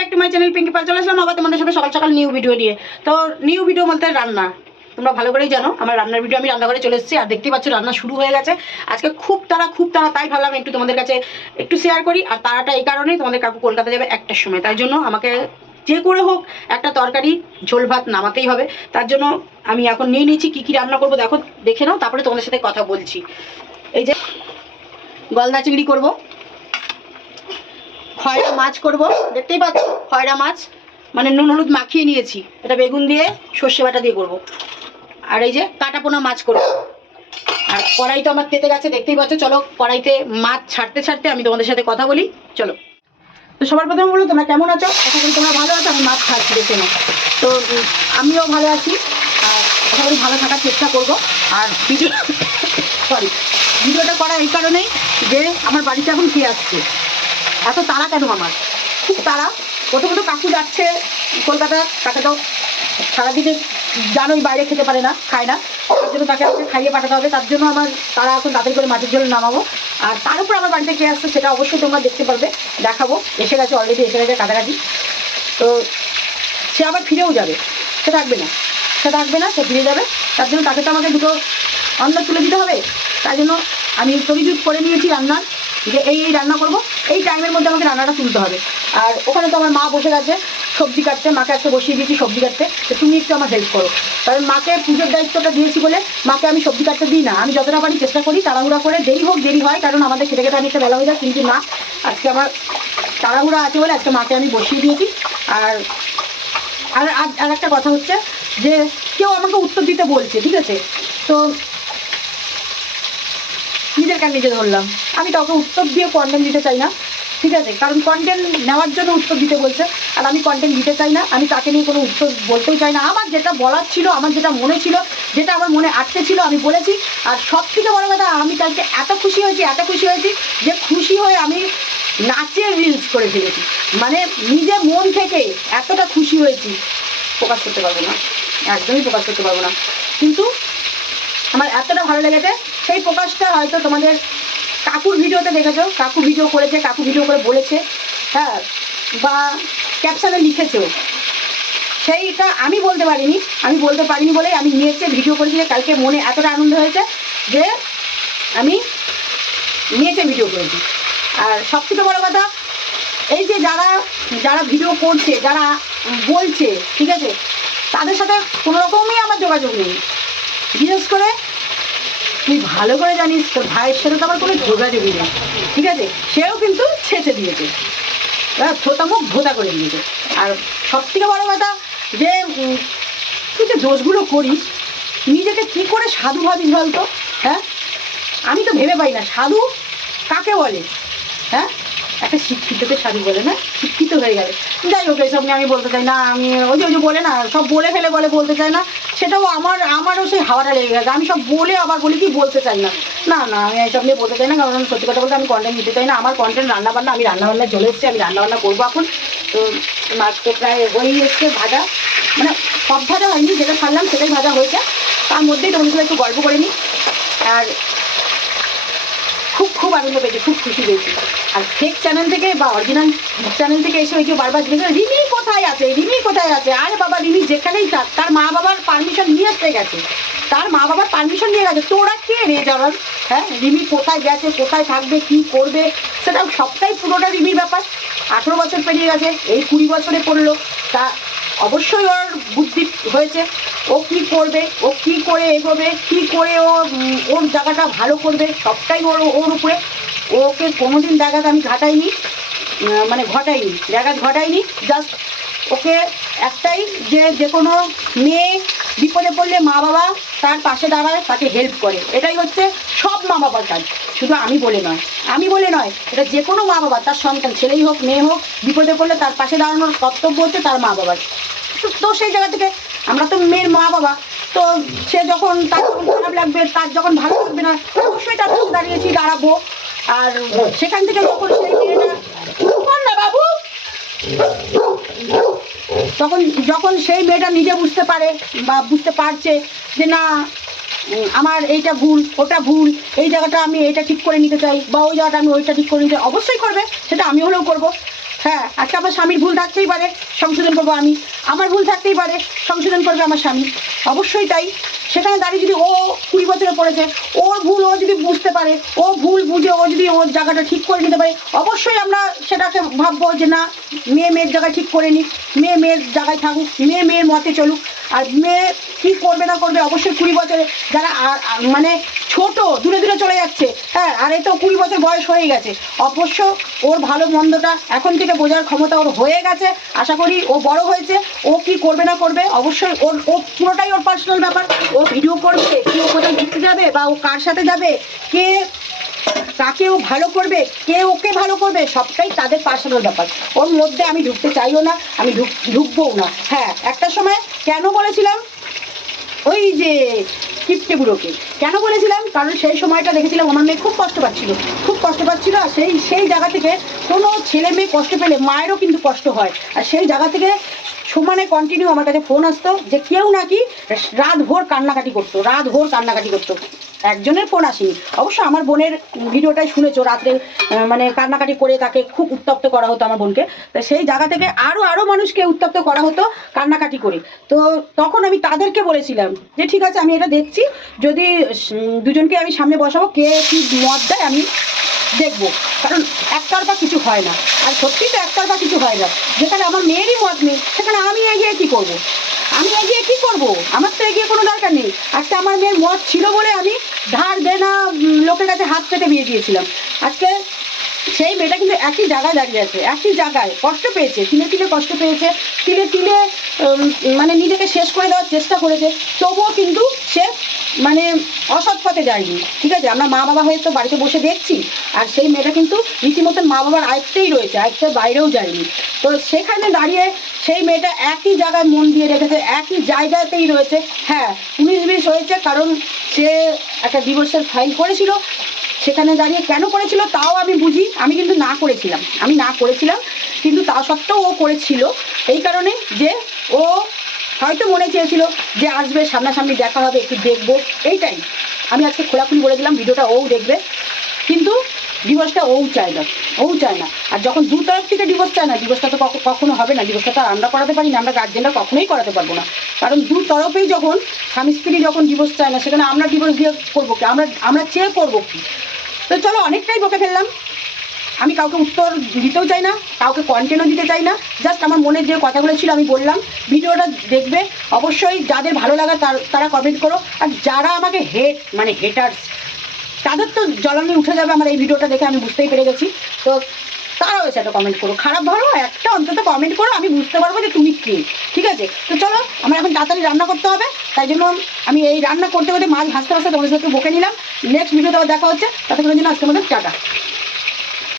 Back to my channel Pinki Pal. চলে আসলাম আবার তোমাদের সাথে সকাল সকাল নিউ ভিডিও নিয়ে। তো নিউ ভিডিও বলতে রান্না, তোমরা ভালো করেই জানো আমার রান্নার ভিডিও। আমি রান্না করে চলে এসেছি আর দেখতেই পাচ্ছ রান্না শুরু হয়ে গেছে। আজকে খুব তাড়া, তাই ভাবলাম একটু তোমাদের কাছে একটু শেয়ার করি। আর তাড়াটা এই কারণেই, তোমাদের কাকু কলকাতা যাবে 1টার সময়, তাই জন্য আমাকে যে করে হোক একটা তরকারি ঝোল ভাত নামাতেই হবে। তার জন্য আমি এখন নিয়ে নিয়েছি কী কী রান্না করবো, দেখো দেখে নাও, তারপরে তোমাদের সাথে কথা বলছি। এই যে গলদা চিংড়ি করবো, খয়রা মাছ করব, দেখতেই পাচ্ছ খয়রা মাছ, মানে নুন হলুদ মাখিয়ে নিয়েছি। এটা বেগুন দিয়ে সর্ষে বাটা দিয়ে করব। আর এই যে কাটাপোনা মাছ করব। আর কড়াই তো আমার তেতে গেছে, দেখতেই পাচ্ছ। চলো কড়াইতে মাছ ছাড়তে ছাড়তে আমি তোমাদের সাথে কথা বলি, চলো। তো সবার প্রথমে বলো তোমরা কেমন আছো, আশা করি তোমরা ভালো আছো। আমি মাছ ছাড়ছি, দেখে নাও। তো আমিও ভালো আছি আর আশা করি ভালো থাকার চেষ্টা করব। আর ভিডিওটা করা এই কারণেই যে আমার বাড়িতে এখন কে আসছে, এত তাড়া কেন আমার, খুব তাড়া। প্রথমত কাকু যাচ্ছে কলকাতা, তাকে তো সারাদিনে জানোই বাইরে খেতে পারে না, খায় না, তার জন্য তাকে আমাকে খাইয়ে পাঠাতে হবে। তার জন্য আমার তারা এখন তাড়াতাড়ি করে মাছের ঝোল নামাবো। আর তার উপর আমার বাড়িতে কে আসছে সেটা অবশ্যই তোমরা দেখতে পারবে, দেখাবো। এসে গেছে, অলরেডি এসে গেছে কাছাকাছি। তো সে আবার ফিরেও যাবে, সে থাকবে না, সে ফিরে যাবে। তার জন্য তাকে তো আমাকে দুটো অন্ন তুলে দিতে হবে। তাই জন্য আমি তরিজুত করে নিয়েছি রান্নার, যে এই রান্না করব, এই টাইমের মধ্যে আমাকে রান্নাটা তুলতে হবে। আর ওখানে তো আমার মা বসে গেছে সবজি কাটতে, মাকে আজকে বসিয়ে দিয়েছি সবজি কাটতে। তো তুমি একটু আমার হেল্প করো, কারণ মাকে পুজোর দায়িত্বটা দিয়েছি বলে মাকে আমি সবজি কাটতে দিই না। আমি যতটা পারি চেষ্টা করি তাড়াহুড়া করে, দেরি হোক দেরি হয়, কারণ আমাদের খেতে খেতে অনেকটা বেলা হয়ে যায়। কিন্তু না, আজকে আমার তাড়াহুড়া আছে বলে আজকে মাকে আমি বসিয়ে দিয়েছি। আর আর আর একটা কথা হচ্ছে যে কেউ আমাকে উত্তর দিতে বলছে, ঠিক আছে, তো নিজের কান নিজে ধরলাম। আমি কাউকে উত্তর দিয়ে কন্টেন্ট দিতে চাই না, ঠিক আছে, কারণ কন্টেন্ট নেওয়ার জন্য উত্তর দিতে বলছে, আর আমি কন্টেন্ট দিতে চাই না। আমি তাকে নিয়ে কোনো উত্তর বলতেও চাই না। আমার যেটা বলার ছিল, আমার যেটা মনে ছিল, যেটা আমার মনে আটকে ছিল, আমি বলেছি। আর সব থেকে বড়ো কথা, আমি কালকে এত খুশি হয়েছি যে খুশি হয়ে আমি নাচে রিলস করে ফেলেছি। মানে নিজে মন থেকে এতটা খুশি হয়েছি, প্রকাশ করতে পারবো না, একদমই প্রকাশ করতে পারবো না। কিন্তু আমার এতটা ভালো লেগেছে, সেই প্রকাশটা হয়তো তোমাদের কাকুর ভিডিওতে দেখেছো। কাকু ভিডিও করেছে, কাকু ভিডিও করে বলেছে, হ্যাঁ, বা ক্যাপশনে লিখেছেও। সেইটা আমি বলতে পারিনি বলেই আমি নেচে ভিডিও করেছি। কালকে মনে এতটা আনন্দ হয়েছে যে আমি নেচে ভিডিও করেছি। আর সবথেকে বড় কথা, এই যে যারা ভিডিও করছে, যারা বলছে, ঠিক আছে, তাদের সাথে কোনো রকমই আমার যোগাযোগ নেই। বিশেষ করে তুই ভালো করে জানিস তোর ভাইয়ের সাথে তো আমার কোনো যোগাযোগই নেই, ঠিক আছে, সেও কিন্তু ছেঁচে দিয়েছে, থোতামুখ ভোতা করে দিয়েছে। আর সব থেকে বড়ো কথা যে তুই যে দোষগুলো করিস, নিজেকে কী করে সাধু ভাবিস বলতো? হ্যাঁ, আমি তো ভেবে পাই না সাধু কাকে বলে। হ্যাঁ, একটা শিক্ষিতকে সাধু বলে না, শিক্ষিত হয়ে গেলে। যাই হোক, এইসব নিয়ে আমি বলতে চাই না। আমি ওই যে বলে না, সব বলে ফেলে বলতে চাই না, সেটাও আমারও সেই হাওয়াটা লেগে গেছে। আমি সব বলে আবার বলি কি বলতে চাই না, আমি এইসব নিয়ে বলতে চাই না, কারণ সত্যি কথা বলতে আমি কন্টেন্ট দিতে চাই না। আমার কন্টেন্ট রান্নাবান্না, আমি রান্নাবান্নায় চলে এসেছি, আমি রান্নাবান্না করবো এখন। তো মাছ তো প্রায় হয়েই এসছে, ভাজা, মানে সব ভাজা হয়নি, যেটা ছাড়লাম সেটাই ভাজা হয়েছে। তার মধ্যেই তোমাদের সাথে একটু গল্প করে নিই। আর খুব আনন্দ পেয়েছি, খুব খুশি পেয়েছি। আর ফেক চ্যানেল থেকে বা অরিজিনাল চ্যানেল থেকে এসে কেউ বারবার জিজ্ঞেস করে রিমি কোথায় আছে। আরে বাবা, রিমি যেখানেই থাক, তার মা বাবার পারমিশন নিয়ে আসতে গেছে, তোরা কে রে যাওয়ার? হ্যাঁ, রিমি কোথায় গেছে, কোথায় থাকবে, কি করবে, সেটা সবটাই পুরোটা রিমির ব্যাপার। 18 বছর পেরিয়ে গেছে, এই 20 বছরে পড়লো, তা অবশ্যই ওর বুদ্ধি হয়েছে। ও কি করবে, ও কি করে এগোবে, কি করে ওর জায়গাটা ভালো করবে, সবটাই ওর উপরে। ওকে কোনোদিন ব্যাঘাত আমি ঘটাইনি, ব্যাঘাত ঘটাইনি। জাস্ট ওকে একটাই, যে কোনো মেয়ে বিপদে পড়লে মা বাবা তার পাশে দাঁড়ায়, তাকে হেল্প করে। এটাই হচ্ছে সব মা বাবার কাজ, শুধু আমি বলে নয়, এটা যে কোনো মা বাবা তার সন্তান, ছেলেই হোক মেয়ে হোক, বিপদে পড়লে তার পাশে দাঁড়ানোর কর্তব্য হচ্ছে তার মা বাবার। তো সেই জায়গা থেকে আমরা তো মেয়ের মা বাবা, তো সে যখন তার যখন খারাপ লাগবে, তার যখন ভালো লাগবে না, অবশ্যই তার পাশে দাঁড়াবো। আর সেখান থেকে যখন সেই মেয়েটা না বাবু, যখন সেই মেয়েটা নিজে বুঝতে পারে বা বুঝতে পারছে যে না, আমার এইটা ভুল, ওটা ভুল, এই জায়গাটা আমি এইটা ঠিক করে নিতে চাই, বা ওই জায়গাটা আমি ওইটা ঠিক করে নিতে চাই, অবশ্যই করবে, সেটা আমি হলেও করবো। হ্যাঁ, আজকে আমার স্বামীর ভুল থাকতেই পারে, সংশোধন করবো আমি। আমার ভুল থাকতেই পারে, সংশোধন করবে আমার স্বামী। অবশ্যই তাই। সেখানে দাঁড়িয়ে যদি ও 20 বছরে পড়েছে, ওর ভুল ও যদি বুঝতে পারে, ও ভুল বুঝে ও যদি ওর জায়গাটা ঠিক করে নিতে পারে, অবশ্যই আমরা সেটাকে ভাববো যে না, মেয়ে মেয়ের জায়গায় ঠিক করে নিক, মেয়ে মেয়ের জায়গায় থাকুক, মেয়ে মেয়ের মতে চলুক। আর মেয়ে কী করবে না করবে, অবশ্যই 20 বছরে যারা মানে ছোট দূরে দূরে চলে যাচ্ছে, হ্যাঁ, আর এই তো 20 বছর বয়স হয়ে গেছে, অবশ্য ওর ভালো মন্দটা এখন থেকে বোঝার ক্ষমতা ওর হয়ে গেছে। আশা করি ও বড় হয়েছে, ও কি করবে না করবে অবশ্যই ও পুরোটাই ওর পার্সোনাল ব্যাপার। ও ভিডিও করবে, কি ও কোথাও ঘুরতে যাবে বা ও কার সাথে যাবে, কে কাকে ও ভালো করবে, কে ওকে ভালো করবে, সবটাই তাদের পার্সোনাল ব্যাপার। ওর মধ্যে আমি ঢুকতে চাইও না, আমি ঢুকবোও না। হ্যাঁ, একটা সময় কেন বলেছিলাম ওই যে কিপটে বুড়োকে, কেন বলেছিলাম, কারণ সেই সময়টা দেখেছিলাম আমার মেয়ে খুব কষ্ট পাচ্ছিল, খুব কষ্ট পাচ্ছিল। আর সেই জায়গা থেকে কোনো ছেলে মেয়ে কষ্ট পেলে মায়েরও কিন্তু কষ্ট হয়। আর সেই জায়গা থেকে সমানে কন্টিনিউ আমার কাছে ফোন আসতো যে কেউ নাকি রাত ভোর কান্নাকাটি করতো, রাত ভোর কান্নাকাটি করতো। একজনের ফোন আসেনি, অবশ্য আমার বোনের ভিডিওটাই শুনেছো, রাত্রে মানে কান্নাকাটি করে তাকে খুব উত্তপ্ত করা হতো আমার বোনকে। তো সেই জায়গা থেকে আরও মানুষকে উত্তপ্ত করা হতো কান্নাকাটি করে। তো তখন আমি তাদেরকে বলেছিলাম যে ঠিক আছে, আমি এটা দেখছি, যদি দুজনকে আমি সামনে বসাবো, কে কী মত দেয় আমি দেখবো, কারণ একতরফা কিছু হয় না। আর সত্যি তো একতরফা কিছু হয় না। যেখানে আমার মেয়েরই মত নেই, সেখানে আমি এগিয়ে কী করবো, আমি এগিয়ে কী করবো, আমার তো এগিয়ে কোনো দরকার নেই। আজকে আমার মেয়ের মত ছিল বলে আমি ধার দেনা লোকের কাছে হাত পেতে বিয়ে দিয়েছিলাম। আজকে সেই মেয়েটা কিন্তু একই জায়গায় দাঁড়িয়ে আছে, একই জায়গায় কষ্ট পেয়েছে, তিলে তিলে কষ্ট পেয়েছে, তিলে তিলে মানে নিজেকে শেষ করে দেওয়ার চেষ্টা করেছে, তবুও কিন্তু সে মানে অসৎ পথে যায়নি। ঠিক আছে, আমরা মা বাবা হয়ে তো বাড়িতে বসে দেখছি, আর সেই মেয়েটা কিন্তু রীতিমতন মা বাবার আয়ত্তেই রয়েছে, আয়ত্তের বাইরেও যায়নি। তো সেখানে দাঁড়িয়ে সেই মেয়েটা একই জায়গায় মন দিয়ে রেখেছে, একই জায়গাতেই রয়েছে। হ্যাঁ, 19-20 হয়েছে, কারণ সে একটা ডিভোর্সের ফাইল করেছিল, সেখানে দাঁড়িয়ে কেন করেছিল তাও আমি বুঝি। আমি কিন্তু না করেছিলাম, কিন্তু তা সত্ত্বেও ও করেছিল এই কারণে যে ও হয়তো মনে চেয়েছিল যে আসবে, সামনাসামনি দেখা হবে, একটু দেখবো, এইটাই। আমি আজকে খোলাখুলি বলে দিলাম, ভিডিওটা ও দেখবে, কিন্তু ডিভোর্সটা ও চায় না। আর যখন দু তরফ থেকে ডিভোর্স চায় না, ডিভোর্সটা তো কখনো হবে না। ডিভোর্সটা তো আমরা করাতে পারি না, আমরা গার্জেনরা কখনোই করাতে পারবো না। কারণ দু তরফেই যখন স্বামী স্ত্রী যখন ডিভোর্স চায় না, সেখানে আমরা ডিভোর্স দিয়ে করবো কি, আমরা চেয়ে করবো কি। তো চলো, অনেকটাই বকে ফেললাম। আমি কাউকে উত্তর দিতেও চাই না, কাউকে কন্টেন্টও দিতে চাই না। জাস্ট আমার মনের যে কথাগুলো ছিল আমি বললাম। ভিডিওটা দেখবে অবশ্যই, যাদের ভালো লাগা তারা কমেন্ট করো। আর যারা আমাকে হেটার্স, তাদের তো জ্বলানি উঠে যাবে আমার এই ভিডিওটা দেখে, আমি বুঝতেই পেরে গেছি। তো তারাও এসে একটা কমেন্ট করো, খারাপ ভালো একটা অন্তত কমেন্ট করো, আমি বুঝতে পারবো যে তুমি কে। ঠিক আছে, তো চলো, আমার এখন তাড়াতাড়ি রান্না করতে হবে, তাই জন্য আমি এই রান্না করতে করতে মাছ ভাজতে তোমাদের সাথে বকে নিলাম। নেক্সট ভিডিওতে দেখা হচ্ছে, ততক্ষণের জন্য আজকের মধ্যে টাটা।